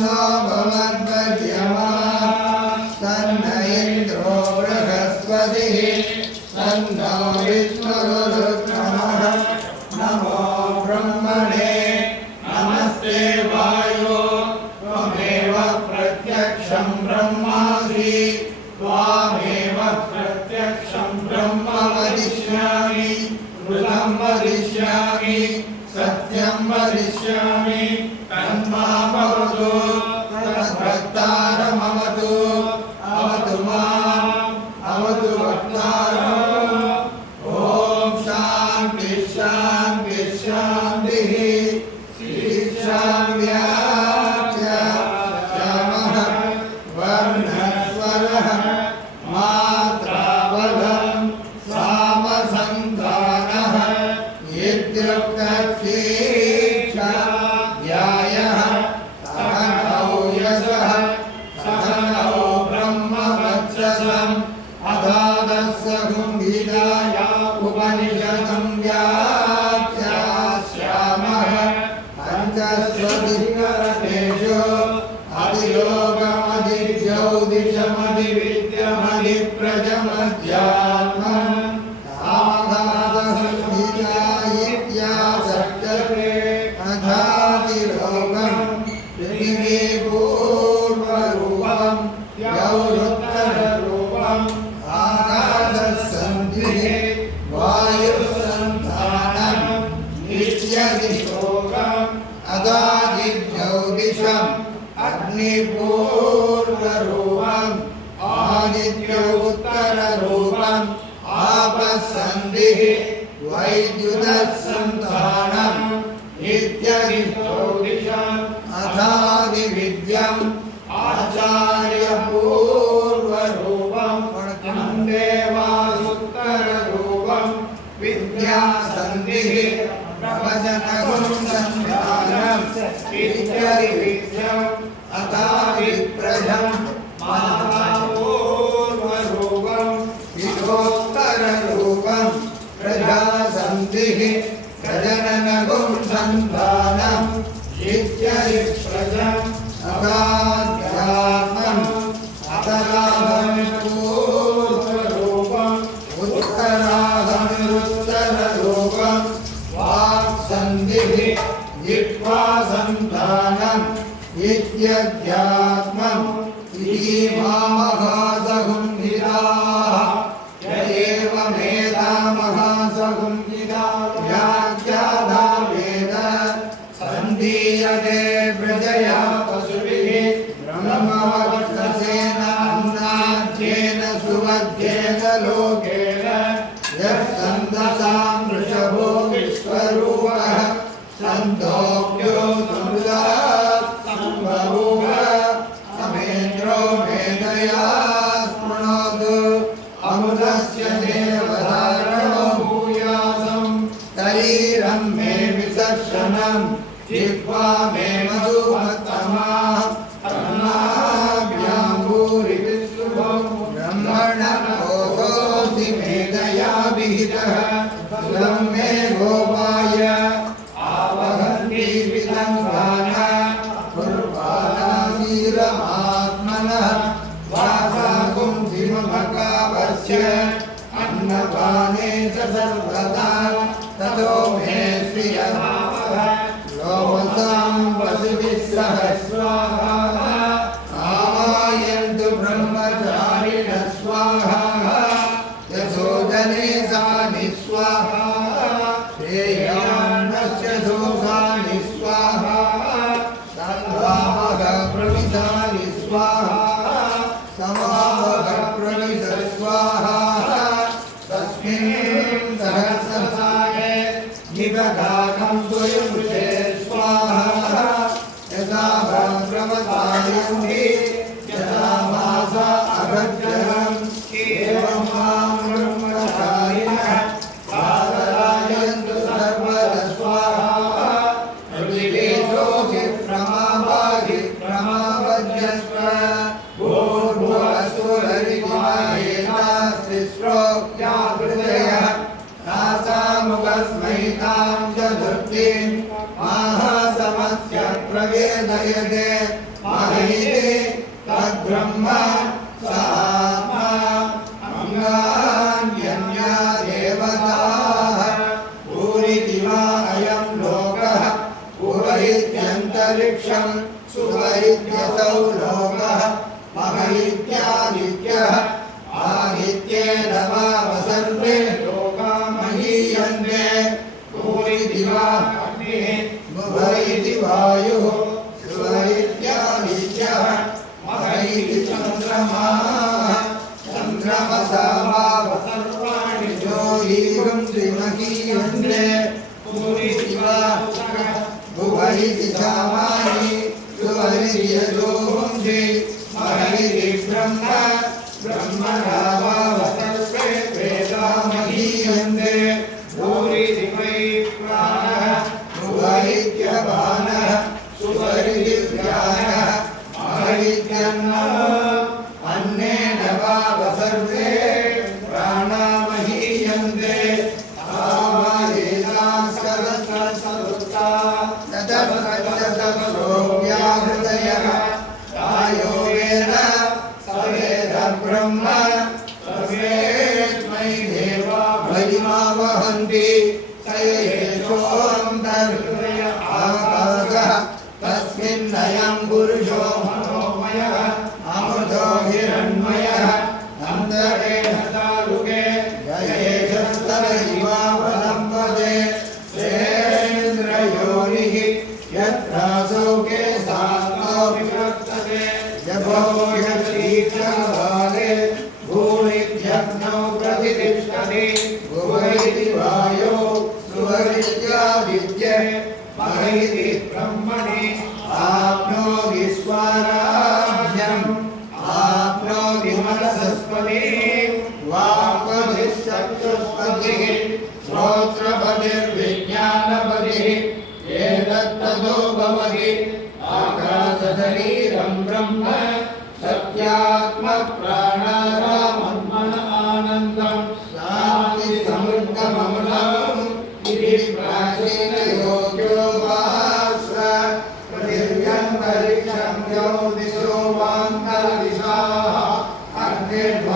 तन्नो भवद्भज्यमाः तन्न इन्द्रो बृहस्पतिः तन्नो विष्णुरुक्रमः नमो ब्रह्मणे नमस्ते वायो त्वमेव प्रत्यक्षं ब्रह्मासि त्वामेव प्रत्यक्षं ब्रह्म वदिष्यामि ऋतं वदिष्यामि सत्यं वदिष्यामि तन्मामवतु तद्भक्तारमवतु अवतु माम् अवतु भक्तारम् ॐ शान्ति शान्ति शान्तिः शीर्षाव्याख्या श्यामः वर्णस्वरः मात्रावधं सामसन्धानः इत्युक्तशीर्षा ध्यायः सहनौ यशः सहनौ ब्रह्मवत्ससम् अथादस्सहुंहिताय उपनिषदं व्याख्यास्यामः पञ्चस्वधिकरणेषु अधियोगमधिज्यौतिषमधिविद्यमधिप्रजमध्यात्मम् तामगादसंहिता इत्यासक्तते अथातिलोकं पृथिवीपूर्वरूपं यौरुत्तररूपम् आकाशसन्धिः वायुसन्धानं नित्यदिशोकम् अदादिज्योतिषम् अग्निपूर्वरूपम् आदित्योत्तररूपम् आपस्सन्धिः वैद्युतसन्धानं नित्यदिज्योतिषम् अथादिविद्यम् आचार्यपूर्वरूपम् देवासुत्तररूपम् विद्यासन्धिः प्रवचनगुणसन्धानम् इत्यदिविद्यम् अथादिप्रजम् महापूर्वरूपम् विदोत्तररूपम् प्रजासन्धिः प्रजननगुणसन्धानम् इत्यदिप्रजम् अगाध्यात्मम् अतरागमिपूर्वरूपम् उत्तरागमिरुत्तररूपम् वाक्सन्धिः जिह्वासन्धानम् इत्यध्यात्मम् इति महासहुंहिताः य एवमेतामहासहुंहिताः व्याख्याता वेद सन्धीयते प्रजया पशुभिः ब्रह्मवक्षसेन अन्नाद्येन सुवध्येन लोकेन यः छन्दसां वृषभो विश्वरूपः छन्दोऽप्यो समृतात् सम्बभूव समेन्द्रो मेधया स्पृणोतु अमृतस्य देवधारणो भूयासम् शरीरं मे विसर्जनम् जिह्वा मे मधुमत्तमः कर्णाभ्यां भूरि विश्रुवं ब्रह्मणोऽसि मेधया विहितः सुलं मे गोपाय आवहन्ति विदङ्गाः पूर्वानासीरमात्मनः वासाकुं सिममकावस्य अन्नपाने च सर्वदा ततो मे श्रियभावः लोमसां पशुभिः सह स्वाहा आवायन्तु ब्रह्मचारिणः स्वाहा यशोदने सानि स्वाहा श्रेयान्नस्य सोसानि स्वाहा सन्धामः प्रविशानि स्वाहा समावः प्रविश स्वाहा तस्मिन् सहस्रसाये निबधाकं द्वयमुषे स्वाहा यथा भद्रमतायन्ति यथा मासा अभद्रम् एवं मां ब्रह्मचारिणः पादरायन्तु सर्वदा स्वाहा प्रतिवेदोऽसि प्रमावाहि प्रमावद्यस्व भूर्भुवस्सुररिवायेनास्ति श्रोत्या हृदयः तासामुपस्मैतां च धृतिं महासमस्य प्रवि नयते महैते तद्ब्रह्म सात्मा अंगान्यन्या देवताः भूरिति वा अयं लोकः भुवैत्यन्तरिक्षं सुवैत्यसौ लोकः महैत्यादित्यः आदित्येन वाव सर्वे लोका महीयन्ते भूरिति वा अग्निः भुवैति वायुः सुवैत्यादित्यः महैति चन्द्रमाः चन्द्रमसा वाव सर्वाणि ज्योतिर्गं त्रिमहीयन्ते भूरिति वा भुवैति सामानि सुवैति यजोंसि महैति ब्रह्म ब्रह्मणा वाव सर्वे वेदा महीयन्ते भूरिति वै प्राणः भुवैत्यपानः सुवैति व्यानः महैत्यन्नः अन्नेन वाव सर्वे प्राणा महीयन्ते हृदयः आयोगेन सवेद ब्रह्म सर्वेस्मै देवा महिमा वहन्ति तयेषोऽन्तर्हृदय आकाशः तस्मिन्नयं पुरुषो मनोमयः अमृतो हिरण्मयः अन्तरेण तालुके जयेशस्तव इवावलम्बते सेन्द्रयोनिः यत्रासौके सात्तो विवर्तते जभो यतीक्षकाले भूमित्यग्नौ प्रतिष्ठति भुवैति वायो सुवैत्यादित्ये महैति ब्रह्मणि आप्नोति स्वराज्यम् आप्नोति मनसस्पतिः वाक्पतिश्चक्षुष्पतिः श्रोत्रपतिर्विज्ञानपतिः एतत्ततो भवति आकाशशरीरं ब्रह्म सत्यात्मप्राणारामन्मन आनन्दं शान्तिसमृद्धममलम् इति प्राचीनयोग्यो भास्व पृथिव्यन्तरिक्षं ज्योतिषो वान्तरदिशाः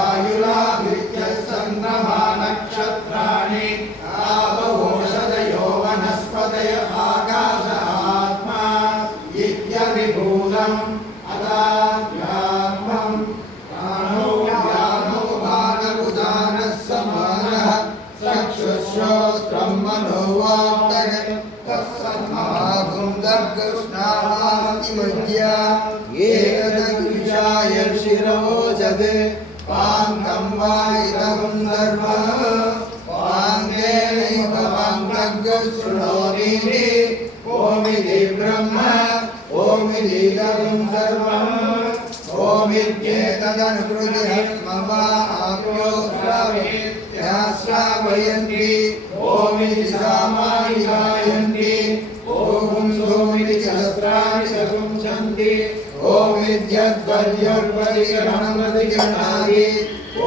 अग्निर्वायुरादित्यः चन्द्रमा नक्षत्राणि आवोषधयो वनस्पतय आकाश आत्मा इत्यभिभूतम् अदाध्यात्मं प्राणो व्यानो बाणभुजानः समानः चक्षुश्रोत्रं मनो वाक्तः तत्सन्महाभुङ्गकृष्णास्ति मध्या एतद्विषाय शिरोजत् पाङ्गं वा इदं सर्वः पाङ्गेनैव पाङ्गं शृणोमीति ओमिति ब्रह्म ओमिदीदं सर्वम् ओमित्येतदनुकृतिः मम आप्यो श्रावयन्ति ओमिति सामानि गायन्ति ओम सोमिति सहस्राणि सगुंसन्ति ओमित्यद्वर्योर्वर्यगणमधिगणादि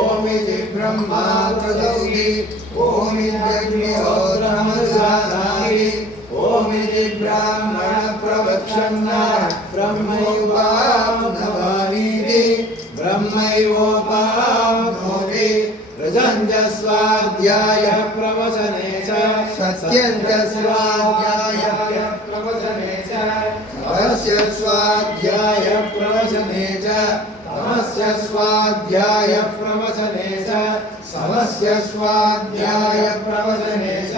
ओमिति ब्रह्मा प्रदौति ओमित्यग्निहोत्रमनुसादाति ओमिति ब्राह्मण प्रवक्षन्न ब्रह्मैवाप्नवानीति ब्रह्मैवोपाप्नोति रजञ्च स्वाध्याय प्रवचने च सत्यञ्च स्वाध्याय प्रवचने च तमस्य स्वाध्याय प्रवचने च तमस्य स्वाध्याय प्रवचने च समस्य स्वाध्याय प्रवचने च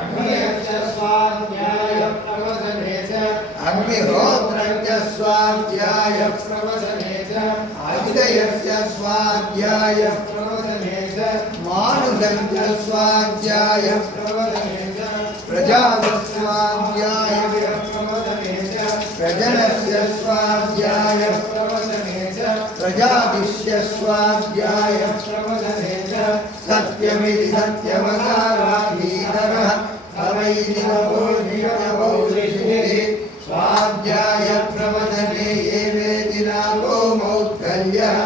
अग्नियस्य स्वाध्याय प्रवचने च अग्निहोत्रस्य स्वाध्याय प्रवचने च अग्नयस्य स्वाध्याय प्रवचने च मानुषस्य स्वाध्याय प्रवचने च प्रजास्य स्वाध्याय प्रवचने च प्रजनस्य स्वाध्याय प्रवचने च प्रजातिस्य स्वाध्याय प्रवचने च सत्यमिति सत्यवताराधीतरः अवैति नवोर्नियमौषिः स्वाध्याय प्रवचने ये वेति नाको मौद्गल्यः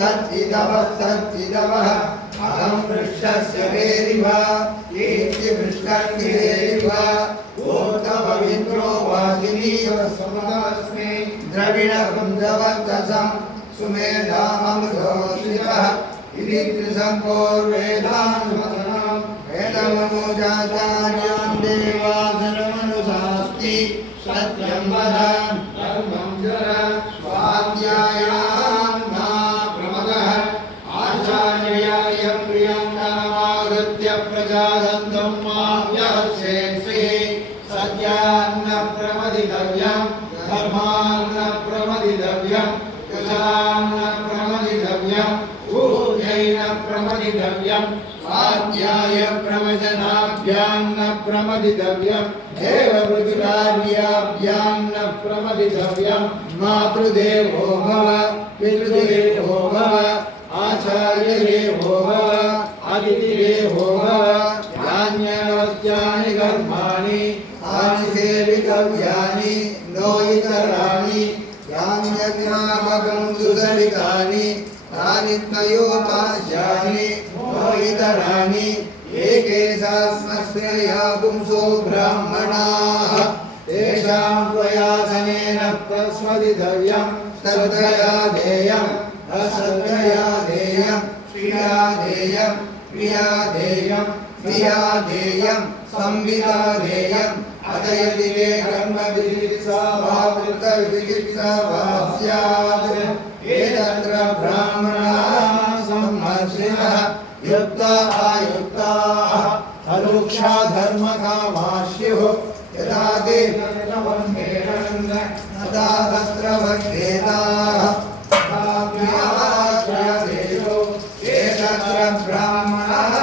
तत्विदवः अहं वृक्षस्य वेरिव येति वृष्टं गिरेरिव ओतव इन्द्रो वाजिनीव समः द्रविणकुञ्जवर्चसं सुमेधामृतोषितः इति त्रिसम्पूर्वेदानुमतनं वेदमनुजाचार्यां देवासनमनुशास्ति सत्यं वद धर्मं चर स्वाध्यायां न प्रमदः आचार्याय प्रियं नामागत्य प्रजादन्तं माव्यसेत्सि सत्यान्न प्रमदितव्यं धर्मान्न प्रमदितव्यं कुशलान्न प्रमदितव्यं ऊर्जैन प्रमदितव्यं स्वाध्याय प्रवचनाभ्यां न प्रमदितव्यं देववृत्तिकार्याभ्यां न प्रमदितव्यं मातृदेवो भव पितृदेवो भव आचार्यदेवो भव अतिथिदेवो भव यान्यवत्यानि कर्माणि तानि सेवितव्यानि नो इतराणि यान्यज्ञापकं सुसरितानि तानि तयोपास्यानि नो इतराणि एके सास्मश्रेया पुंसो ब्राह्मणाः तेषां प्रयासनेन प्रस्मदितव्यं श्रद्धया देयम् असद्धया देयं श्रिया देयं प्रिया देयं प्रिया देयं संविदा देयं अतयति ते कर्मविचिकित्सा वा वृत्तविचिकित्सा वा स्यात् एतत्र ब्राह्मणाः सम्मर्शिनः युक्ता अयुक्ताः परोक्षा धर्मकामास्युः यदा ते तदा तत्र वर्धेताः एतत्र ब्राह्मणाः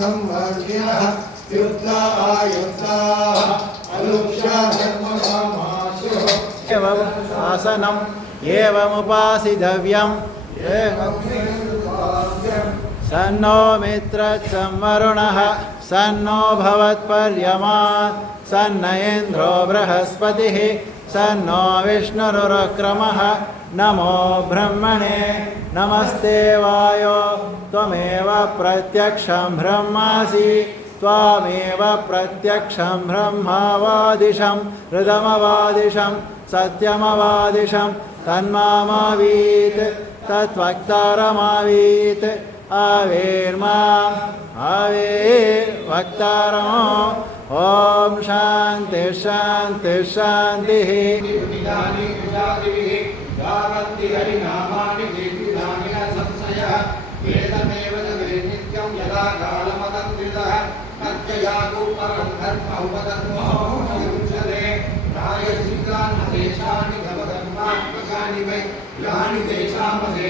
संवर्धिनः युक्ता अयुक्ताः परोक्षा धर्मकामास्युः एवम् आसनम् एवमुपासितव्यम् सन्नो मित्रसंवरुणः सन्नो भवत्पर्यमा सन्न इन्द्रो बृहस्पतिः सन्नो विष्णुरुक्रमः नमो ब्रह्मणे नमस्ते वायो त्वमेव प्रत्यक्षं ब्रह्मासि त्वामेव प्रत्यक्षं ब्रह्मावादिशं हृदमवादिशं सत्यमवादिशं तन्मामावीत् तत्वक्तारमावीत् आवेर्माम् आवेर्वक्तारमो ॐ शान्ति शान्ति शान्तिः वेदमेव नित्यं यदा कालमतन्त्रितः तत्ययागोपरं धर्मोपधर्मोच्यते प्रायश्चित्तानि शेषाणि भवधर्मात्मकानि वै यानि तेषामशेषाणि